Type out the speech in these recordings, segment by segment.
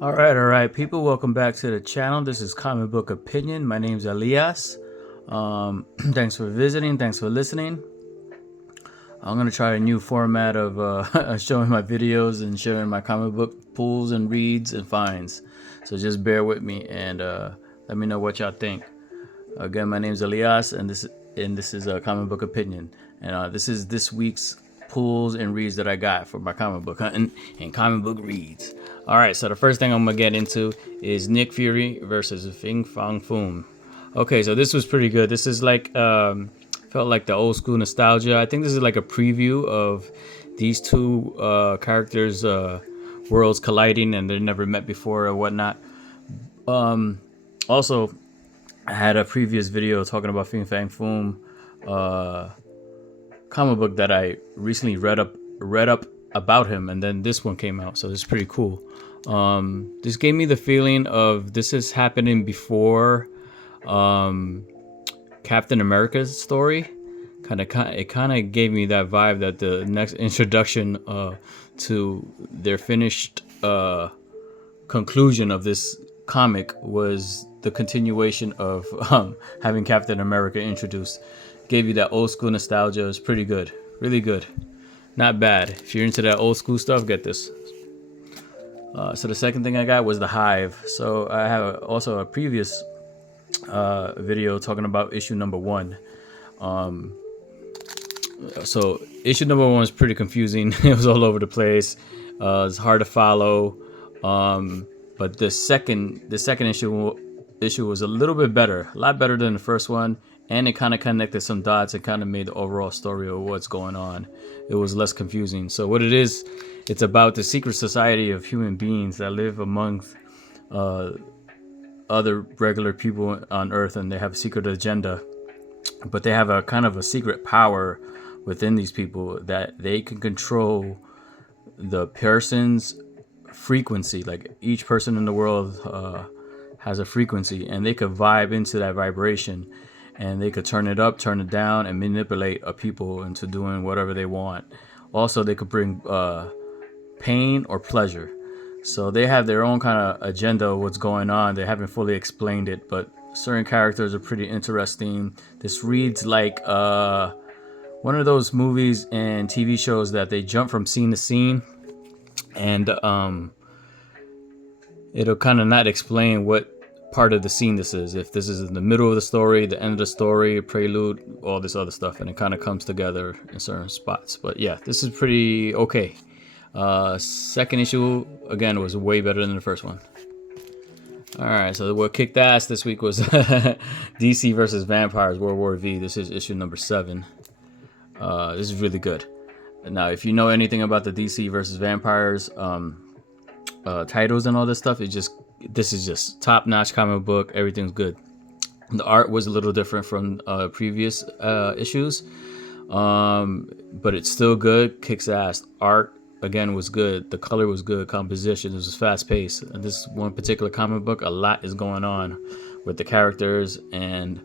All right, people. Welcome back to the channel. This is Comic Book Opinion. My name's Elias. Thanks for visiting. Thanks for listening. I'm gonna try a new format of showing my videos and sharing my comic book pulls and reads and finds. So just bear with me and let me know what y'all think. Again, my name's Elias, and this is a Comic Book Opinion, and this is this week's pulls and reads that I got for my comic book hunting and comic book reads. All right, so the first thing I'm gonna get into is Nick Fury versus Fing Fang Foom. Okay, so this was pretty good. This is like felt like the old school nostalgia. I think this is like a preview of these two characters' worlds colliding, and they're never met before or whatnot. Also, I had a previous video talking about Fing Fang Foom comic book that I recently read up about him, and then this one came out, so it's pretty cool. This gave me the feeling of this is happening before Captain America's story. It kind of gave me that vibe that the next introduction to their finished conclusion of this comic was the continuation of having Captain America introduced. Gave you that old school nostalgia. It was pretty good, really good, not bad. If you're into that old school stuff, get this. So the second thing I got was the Hive. So I have also a previous video talking about issue number 1. So issue number 1 was pretty confusing. It was all over the place. It's hard to follow. But the second issue was a little bit better, a lot better than the first one, and it kind of connected some dots and kind of made the overall story of what's going on. It was less confusing. So what it is, it's about the secret society of human beings that live amongst other regular people on Earth, and they have a secret agenda, but they have a kind of a secret power within these people that they can control the person's frequency. Like each person in the world has a frequency, and they could vibe into that vibration, and they could turn it up, turn it down, and manipulate a people into doing whatever they want. Also, they could bring pain or pleasure. So they have their own kind of agenda of what's going on. They haven't fully explained it, but certain characters are pretty interesting. This reads like one of those movies and TV shows that they jump from scene to scene, and it'll kind of not explain what part of the scene this is. If this is in the middle of the story, the end of the story, prelude, all this other stuff, and it kind of comes together in certain spots. But yeah, this is pretty okay. Second issue, again, was way better than the first one. All right, so what kicked ass this week was DC versus Vampires World War V. This is issue number 7. This is really good. Now, if you know anything about the DC versus Vampires titles and all this stuff, this is just top-notch comic book. Everything's good. The art was a little different from previous issues, but it's still good. Kicks ass. Art again was good. The color was good. Composition, it was fast paced. And this one particular comic book, a lot is going on with the characters and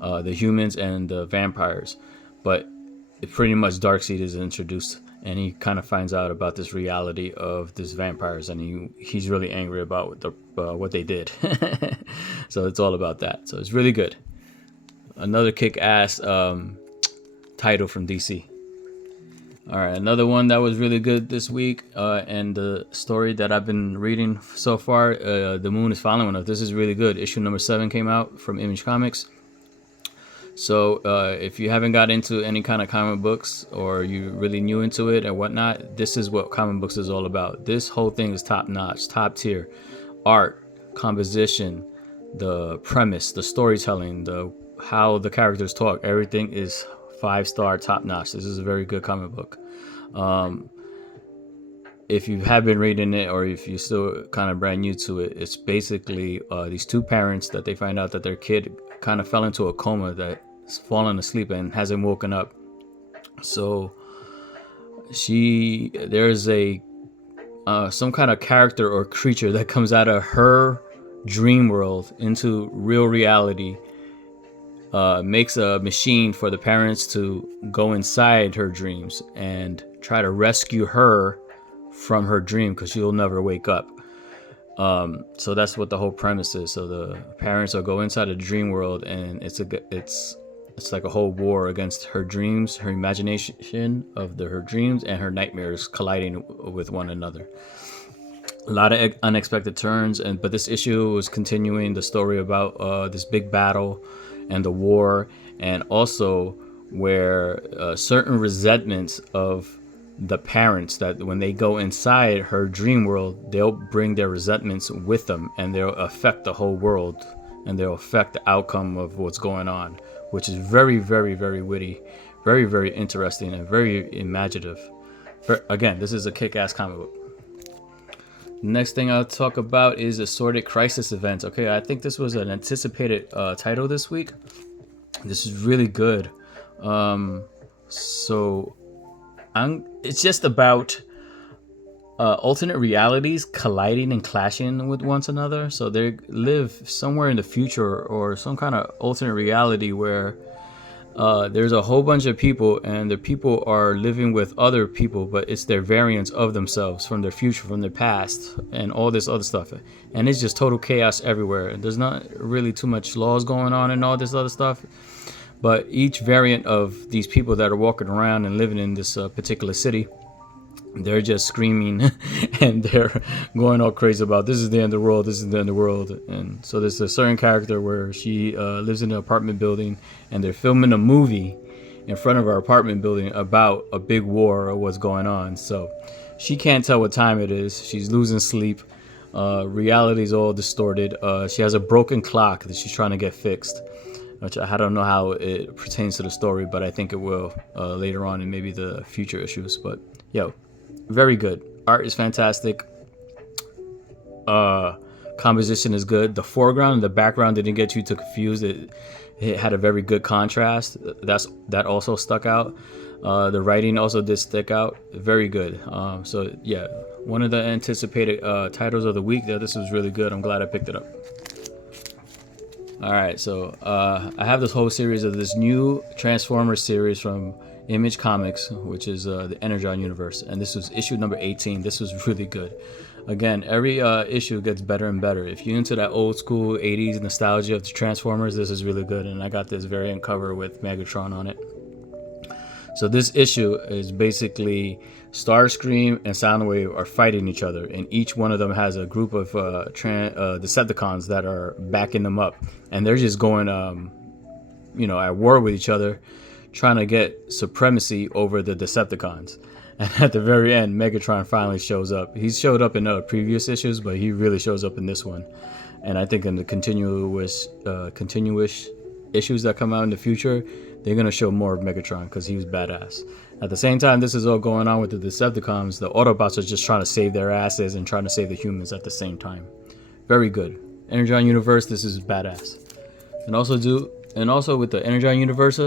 the humans and the vampires, but it pretty much Darkseid is introduced, and he kind of finds out about this reality of these vampires, and he's really angry about what they did. So it's all about that. So it's really good. Another kick-ass title from DC. All right, another one that was really good this week, and the story that I've been reading so far, The Moon is Following Us. This is really good. Issue number 7 came out from Image Comics. So if you haven't got into any kind of comic books, or you really new into it and whatnot, this is what comic books is all about. This whole thing is top notch, top tier. Art, composition, the premise, the storytelling, how the characters talk, everything is 5-star, top notch. This is a very good comic book. If you have been reading it, or if you're still kind of brand new to it, it's basically these two parents that they find out that their kid kind of fell into a coma, that's fallen asleep and hasn't woken up. So there's a some kind of character or creature that comes out of her dream world into real reality, makes a machine for the parents to go inside her dreams and try to rescue her from her dream, because she'll never wake up. So that's what the whole premise is. So the parents will go inside a dream world, and it's like a whole war against her dreams, her imagination of her dreams, and her nightmares colliding with one another. A lot of unexpected turns, but this issue was continuing the story about this big battle and the war, and also where certain resentments of the parents, that when they go inside her dream world, they'll bring their resentments with them, and they'll affect the whole world, and they'll affect the outcome of what's going on, which is very, very, very witty, very, very interesting, and very imaginative. Again, this is a kick-ass comic book. Next thing I'll talk about is Assorted Crisis Events. Okay, I think this was an anticipated title this week. This is really good. It's just about alternate realities colliding and clashing with one another. So they live somewhere in the future or some kind of alternate reality where there's a whole bunch of people, and the people are living with other people, but it's their variants of themselves from their future, from their past, and all this other stuff. And it's just total chaos everywhere. There's not really too much laws going on and all this other stuff. But each variant of these people that are walking around and living in this particular city, they're just screaming and they're going all crazy about this is the end of the world, this is the end of the world. And so there's a certain character where she lives in an apartment building, and they're filming a movie in front of her apartment building about a big war or what's going on. So she can't tell what time it is. She's losing sleep. Reality's all distorted. She has a broken clock that she's trying to get fixed, which I don't know how it pertains to the story, but I think it will later on in maybe the future issues. But very good. Art is fantastic. Composition is good. The foreground and the background didn't get you too confused. It had a very good contrast. That also stuck out. The writing also did stick out. Very good. So yeah, one of the anticipated titles of the week there. This was really good. I'm glad I picked it up. All right, so I have this whole series of this new Transformers series from Image Comics, which is the Energon universe, and this was issue number 18. This was really good. Again, every issue gets better and better. If you're into that old school 80s nostalgia of the Transformers, this is really good. And I got this variant cover with Megatron on it. So this issue is basically Starscream and Soundwave are fighting each other, and each one of them has a group of Decepticons that are backing them up, and they're just going, at war with each other, trying to get supremacy over the Decepticons. And at the very end, Megatron finally shows up. He's showed up in previous issues, but he really shows up in this one. And I think in the continuous issues that come out in the future, they're going to show more of Megatron because he was badass. At the same time, this is all going on with the Decepticons. The Autobots are just trying to save their asses and trying to save the humans at the same time. Very good. Energon Universe, this is badass. And also with the Energon Universe,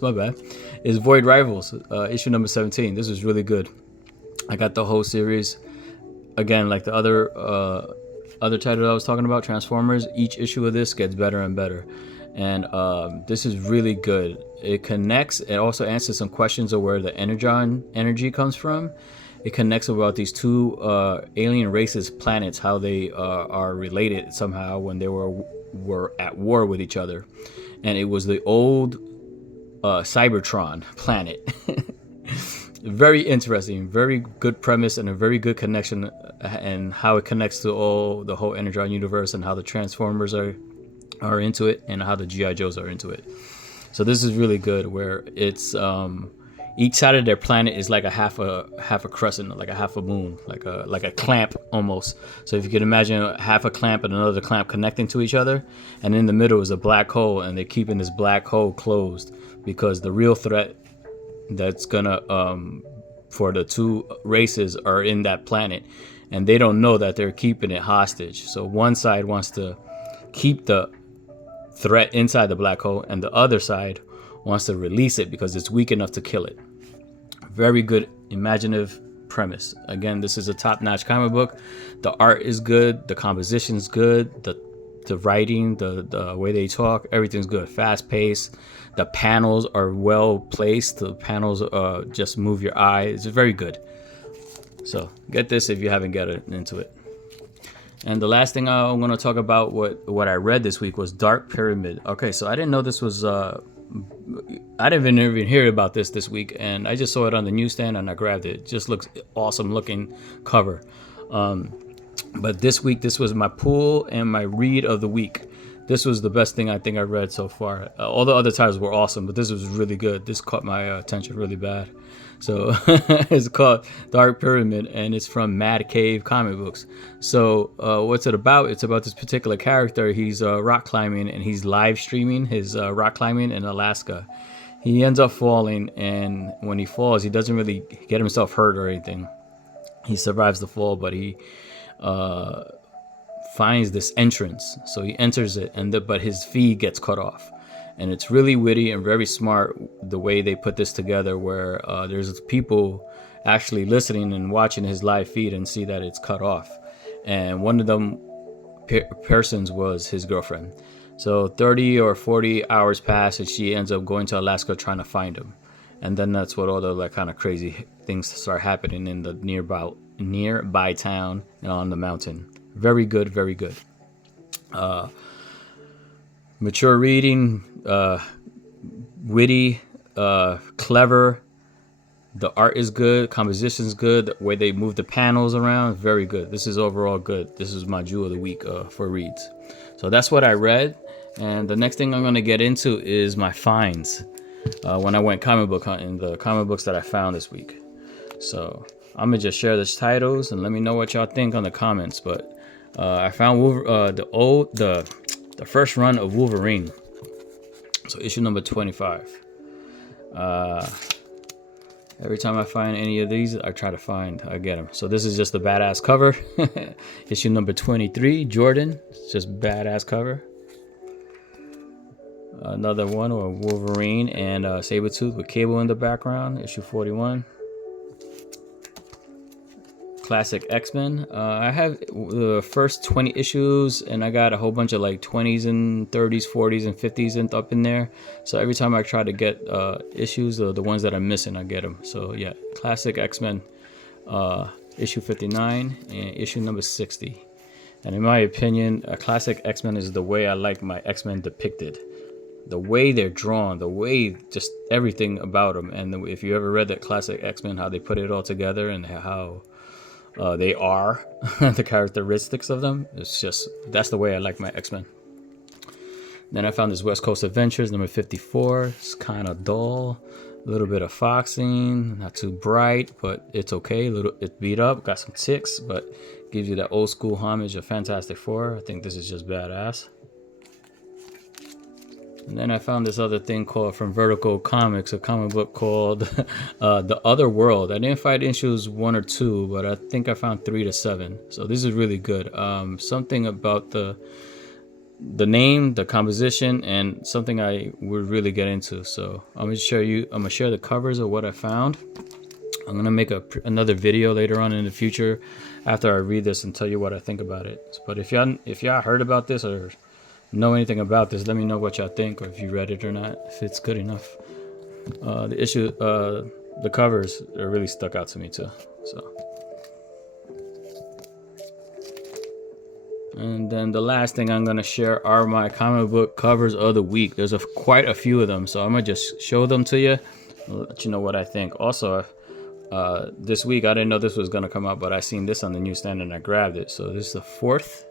my bad, is Void Rivals, issue number 17. This is really good. I got the whole series. Again, like the other title I was talking about, Transformers, each issue of this gets better and better. And this is really good. It connects. It also answers some questions of where the Energon energy comes from. It connects about these two alien races, planets, how they are related somehow when they were at war with each other. And it was the old Cybertron planet. Very interesting, very good premise, and a very good connection, and how it connects to the whole Energon universe, and how the Transformers are into it, and how the G.I. Joes are into it. So this is really good, where it's each side of their planet is like a half a crescent, like a half a moon, like a clamp almost. So if you can imagine half a clamp and another clamp connecting to each other, and in the middle is a black hole, and they're keeping this black hole closed because the real threat that's gonna for the two races are in that planet, and they don't know that they're keeping it hostage. So one side wants to keep the threat inside the black hole, and the other side wants to release it because it's weak enough to kill it. Very good, imaginative premise. Again, this is a top-notch comic book. The art is good, the composition is good, the writing, the way they talk, everything's good. Fast-paced. The panels are well placed. The panels just move your eye. It's very good. So get this if you haven't got into it. And the last thing I'm going to talk about what I read this week was Dark Pyramid. Okay, so I didn't know this was I didn't even hear about this week, and I just saw it on the newsstand and I grabbed it. It just looks awesome looking cover. But this week, this was my pull and my read of the week. This was the best thing I think I read so far. All the other titles were awesome, but this was really good. This caught my attention really bad. So it's called Dark Pyramid, and it's from Mad Cave Comic Books. So what's it about? It's about this particular character. He's rock climbing, and he's live streaming his rock climbing in Alaska. He ends up falling, and when he falls, he doesn't really get himself hurt or anything. He survives the fall, but he finds this entrance. So he enters it, but his feed gets cut off. And it's really witty and very smart the way they put this together, where there's people actually listening and watching his live feed and see that it's cut off. And one of them persons was his girlfriend. So 30 or 40 hours pass, and she ends up going to Alaska trying to find him. And then that's what all the like kind of crazy things start happening in the nearby town and on the mountain. Very good, very good. Mature reading, witty, clever. The art is good, composition is good. The way they move the panels around, very good. This is overall good. This is my jewel of the week for reads. So that's what I read. And the next thing I'm going to get into is my finds when I went comic book hunting, the comic books that I found this week. So I'm going to just share the titles and let me know what y'all think on the comments. But I found the first run of Wolverine. So issue number 25. Every time I find any of these, I get them. So this is just a badass cover. Issue number 23, Jordan. It's just badass cover. Another one, or Wolverine and Sabretooth with Cable in the background. Issue 41. Classic X-Men. I have the first 20 issues, and I got a whole bunch of like 20s and 30s, 40s, and 50s up in there. So every time I try to get issues, the ones that I'm missing, I get them. So yeah, Classic X-Men, issue 59 and issue number 60. And in my opinion, a Classic X-Men is the way I like my X-Men depicted. The way they're drawn, the way just everything about them. And if you ever read that Classic X-Men, how they put it all together and how they are, the characteristics of them, that's the way I like my X-Men. Then I found this West Coast Adventures, number 54. It's kind of dull, a little bit of foxing, not too bright, but it's okay. It's beat up, got some ticks, but gives you that old school homage of Fantastic Four. I think this is just badass. And then I found this other thing called from Vertical Comics, a comic book called The Other World. I didn't find issues 1 or 2, but I think I found 3 to 7. So this is really good. Something about the name, the composition, and something I would really get into. So I'm gonna share the covers of what I found. I'm gonna make another video later on in the future after I read this and tell you what I think about it. But if y'all heard about this or know anything about this, let me know what y'all think, or if you read it or not, if it's good enough. The covers are really stuck out to me too. So, and then the last thing I'm gonna share are my comic book covers of the week. There's quite a few of them, so I'm gonna just show them to you, and let you know what I think. Also, this week I didn't know this was gonna come out, but I seen this on the newsstand and I grabbed it. So this is the 4th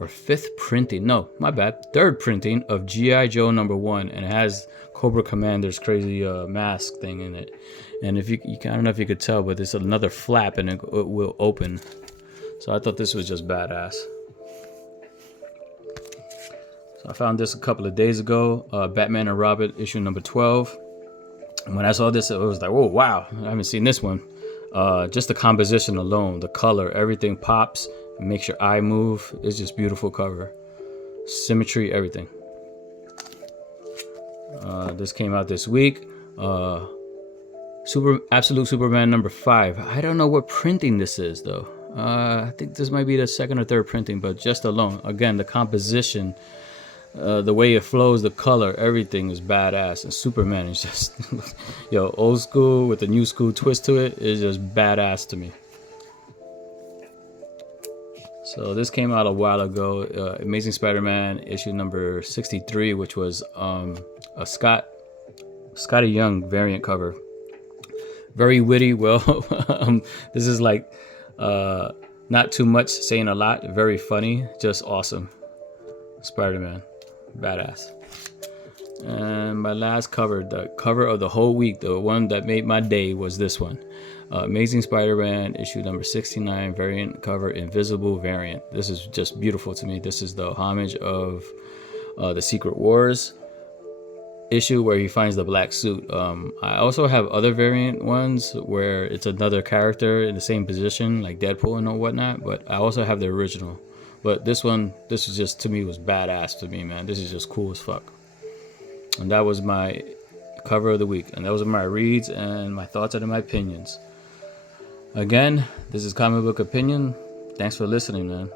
or 5th printing, no, my bad, 3rd printing of G.I. Joe #1, and it has Cobra Commander's crazy mask thing in it. And if I don't know if you could tell, but there's another flap and it will open. So I thought this was just badass. So I found this a couple of days ago, Batman and Robin issue number 12. And when I saw this, it was like, oh wow, I haven't seen this one. Just the composition alone, the color, everything pops. It makes your eye move. It's just beautiful cover. Symmetry, everything. This came out this week. Absolute Superman number 5. I don't know what printing this is though. I think this might be the 2nd or 3rd printing, but just alone. Again, the composition, the way it flows, the color, everything is badass. And Superman is just, old school with the new school twist to it is just badass to me. So this came out a while ago. Amazing Spider-Man issue number 63, which was a Scotty Young variant cover. Very witty. Well, this is like not too much saying a lot. Very funny. Just awesome. Spider-Man. Badass. And my last cover, the cover of the whole week, the one that made my day, was this one. Amazing Spider-Man issue number 69 variant cover, invisible variant. This is just beautiful to me. This is the homage of the Secret Wars issue where he finds the black suit. I also have other variant ones where it's another character in the same position, like Deadpool and whatnot, but I also have the original. But this one, this is just, to me, was badass to me, man. This is just cool as fuck. And that was my cover of the week. And those are my reads and my thoughts and my opinions. Again, this is Comic Book Opinion. Thanks for listening, man.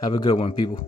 Have a good one, people.